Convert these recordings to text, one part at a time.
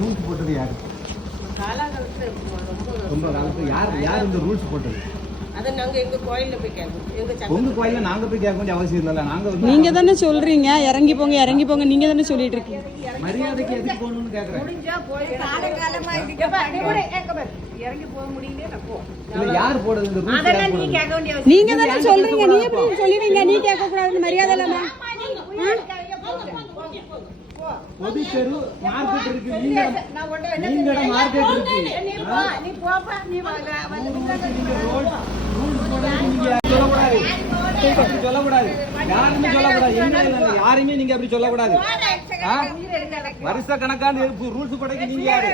Rules போட்டது யாரு? ரொம்ப காலத்து யார் இந்த ரூல்ஸ் போட்டது? அதை நாங்க எங்க கோயில்ல போய் கேட்கணும். உங்க கோயில்ல நாங்க போய் கேட்க வேண்டிய அவசியம் இல்ல. நாங்க நீங்க தானே சொல்றீங்க இறங்கி போங்க நீங்க தானே சொல்லிட்டு இருக்கீங்க. மரியாதைக்கு எதுக்கு போகணும்னு கேக்குறேன். முடிஞ்சா போய் காலகாலமா இறங்கி போக முடியல போ. இல்ல யார் போடுறது இந்த ரூல்ஸ்? அதெல்லாம் நீ கேட்க வேண்டிய அவசியம் நீங்க தானே சொல்றீங்க. நீ எப்படி சொல்லுவீங்க? நீ கேட்க கூடாதுன்னு மரியாதை இல்லாம. பொது தெரு மார்க்கெட் இருக்கு. நீங்க மார்க்கெட் இருக்கு. நீ போப்பா நீ சொல்லக்கூடாது. யாருமே சொல்லக்கூடாது. யாருமே நீங்க அப்படி சொல்லக்கூடாது. வருஷ கணக்கான ரூல்ஸ் போட நீங்க யாரு?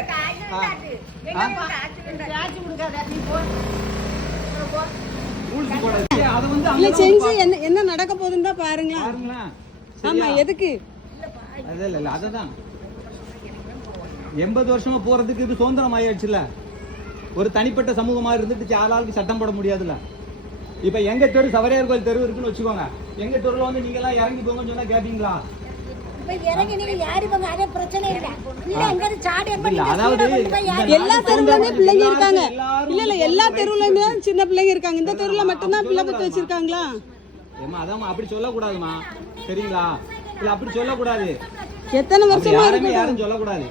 ரூல்ஸ் போட அதை வந்து இல்ல செஞ்சு என்ன நடக்க போகுதுன்னு தான் பாருங்க. ஆமா எதுக்கு? இல்ல அதுதான் 80 வருஷமா போறதுக்கு இது சுதந்திரம் ஆயிடுச்சுல. ஒரு தனிப்பட்ட சமூகமா இருந்துட்டு ஆளாளுக்கு சட்டம் போட முடியாதுல்ல. இப்ப எங்க தெரு சவரியார் கோயில் தெரு இருக்குன்னு வச்சுக்கோங்க. எங்க தெருல வந்து நீங்க எல்லாம் இறங்கி போங்கன்னு சொன்னா கேப்பீங்களா? எல்லா தெருவுலயுமே பிள்ளைங்க இருக்காங்க. இல்ல எல்லா தெருவுலயுமே சின்ன பிள்ளைங்க இருக்காங்க. இந்த தெருவுல மட்டும்தான் பிள்ளை பத்து வச்சிருக்காங்களா? அதான் அப்படி சொல்லக்கூடாதுமா, சரிங்களா? இல்ல அப்படி சொல்லக்கூடாது. எத்தனை வருஷமா இருக்கு யாரும் சொல்லக்கூடாது,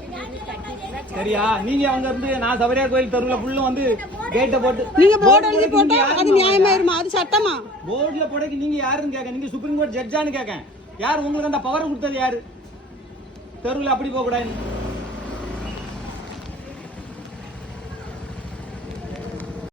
சரியா? நீங்க அவங்க வந்து நான் சவரியார் கோயில் தெருவுல புள்ள வந்து கேட்ட போட்டு நீங்க போர்டு எழுதி போட்டா அது நியாயமாயிருமா? அது சட்டமா? போர்டுல போடக்கு நீங்க யாருன்னு கேட்க? நீங்க சுப்ரீம் கோர்ட் ஜட்ஜான்னு கேட்க? யார் உங்களுக்கு அந்த பவர் கொடுத்தது? யாரு? தெருவுல அப்படி போக கூடாது.